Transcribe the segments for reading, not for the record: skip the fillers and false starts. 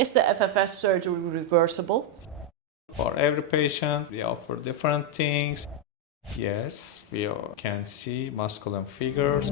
Is the FFS surgery reversible? For every patient, we offer different things. Yes, we can see masculine figures.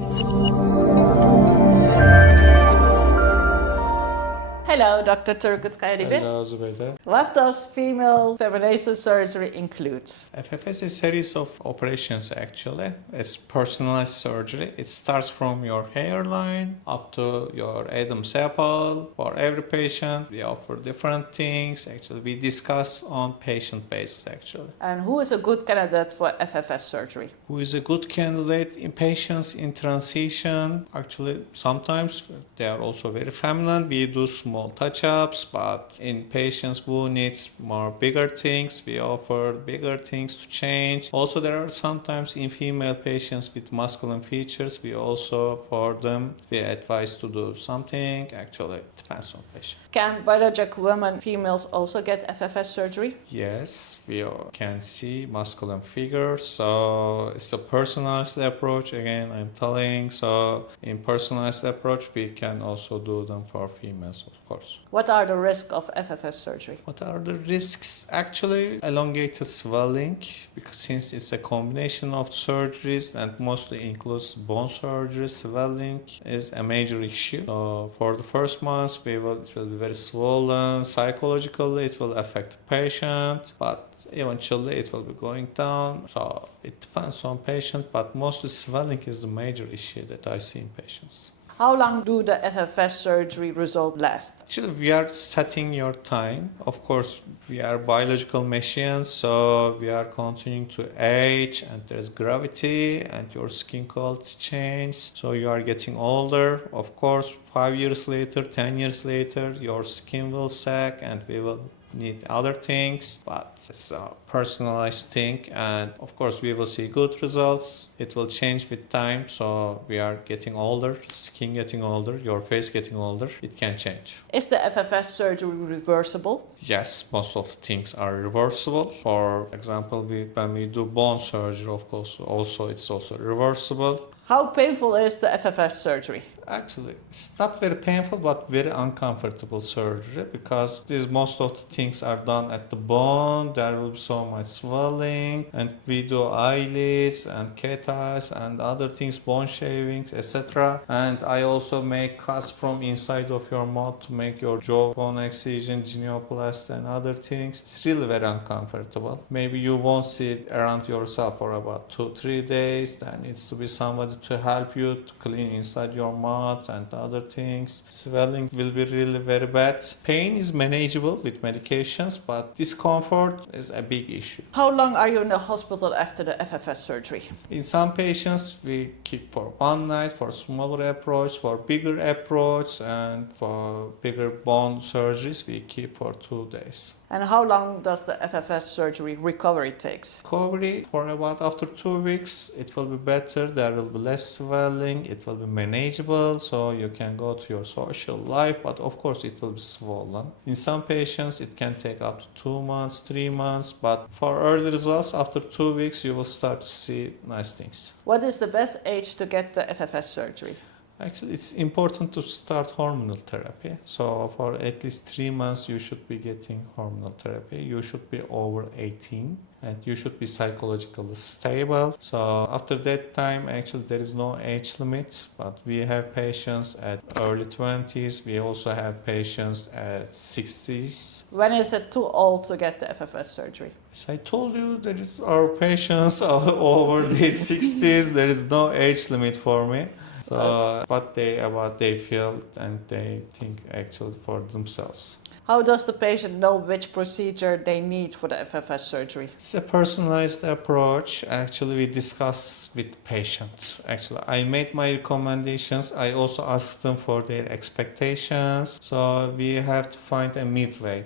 Hello, Dr. Turgut Kayadibi. Hello, Zubeda. What does female feminization surgery include? FFS is a series of operations actually. It's personalized surgery. It starts from your hairline up to your Adam's apple. For every patient, we offer different things. Actually, we discuss on patient basis actually. And who is a good candidate for FFS surgery? Who is a good candidate in patients in transition? Actually, sometimes they are also very feminine. We do small touch-ups, but in patients who needs more bigger things, we offer bigger things to change. Also, there are sometimes in female patients with masculine features, we also for them we advise to do something. Actually, it depends on patient. Can biological women, females also get FFS surgery? Yes, we can see masculine figures. So it's a personalized approach. Again, I'm telling. So in personalized approach, we can also do them for females, of course. What are the risks of FFS surgery? What are the risks? Actually, elongated swelling, because since it's a combination of surgeries and mostly includes bone surgery, swelling is a major issue. So for the first months, it will be very swollen. Psychologically, it will affect the patient, but eventually it will be going down. So it depends on patient, but mostly swelling is the major issue that I see in patients. How long do the FFS surgery results last? Actually, we are setting your time. Of course, we are biological machines, so we are continuing to age, and there's gravity, and your skin quality changes. So you are getting older. Of course, 5 years later, 10 years later, your skin will sag, and we will need other things, but it's a personalized thing, and of course we will see good results. It will change with time, so we are getting older, skin getting older, your face getting older, it can change. Is the FFS surgery reversible? Yes, most of the things are reversible. For example, when we do bone surgery, of course, also it's also reversible. How painful is the FFS surgery? Actually, it's not very painful, but very uncomfortable surgery, because most of the things are done at the bone. There will be so much swelling, and we do eyelids and cat eyes and other things, bone shavings, etc. And I also make cuts from inside of your mouth to make your jawbone excision, genioplasty, and other things. It's really very uncomfortable. Maybe you won't see it around yourself for about 2-3 days. There needs to be somebody to help you to clean inside your mouth and other things. Swelling will be really very bad. Pain is manageable with medications, but discomfort is a big issue. How long are you in the hospital after the FFS surgery? In some patients, we keep for 1 night for smaller approach, for bigger approach, and for bigger bone surgeries, we keep for 2 days. And how long does the FFS surgery recovery takes? Recovery for about after 2 weeks, it will be better. There will be less swelling. It will be manageable, so you can go to your social life, but of course it will be swollen. In some patients, it can take up to 2 months, 3 months, but for early results, after 2 weeks, you will start to see nice things. What is the best age to get the FFS surgery? Actually, it's important to start hormonal therapy. So for at least 3 months, you should be getting hormonal therapy. You should be over 18, and you should be psychologically stable. So after that time, actually, there is no age limit, but we have patients at early 20s. We also have patients at 60s. When is it too old to get the FFS surgery? As I told you, there is our patients are over their 60s. There is no age limit for me. So what they feel and they think actually for themselves. How does the patient know which procedure they need for the FFS surgery? It's a personalized approach. Actually, we discuss with patients. Actually, I made my recommendations. I also asked them for their expectations. So we have to find a midway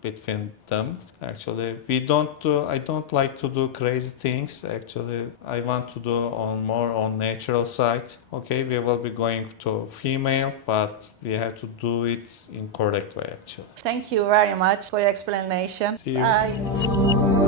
between them. Actually, I don't like to do crazy things. Actually, I want to do more on natural side. Okay, we will be going to female, but we have to do it in correct way actually. Thank you very much for your explanation. See you. Bye.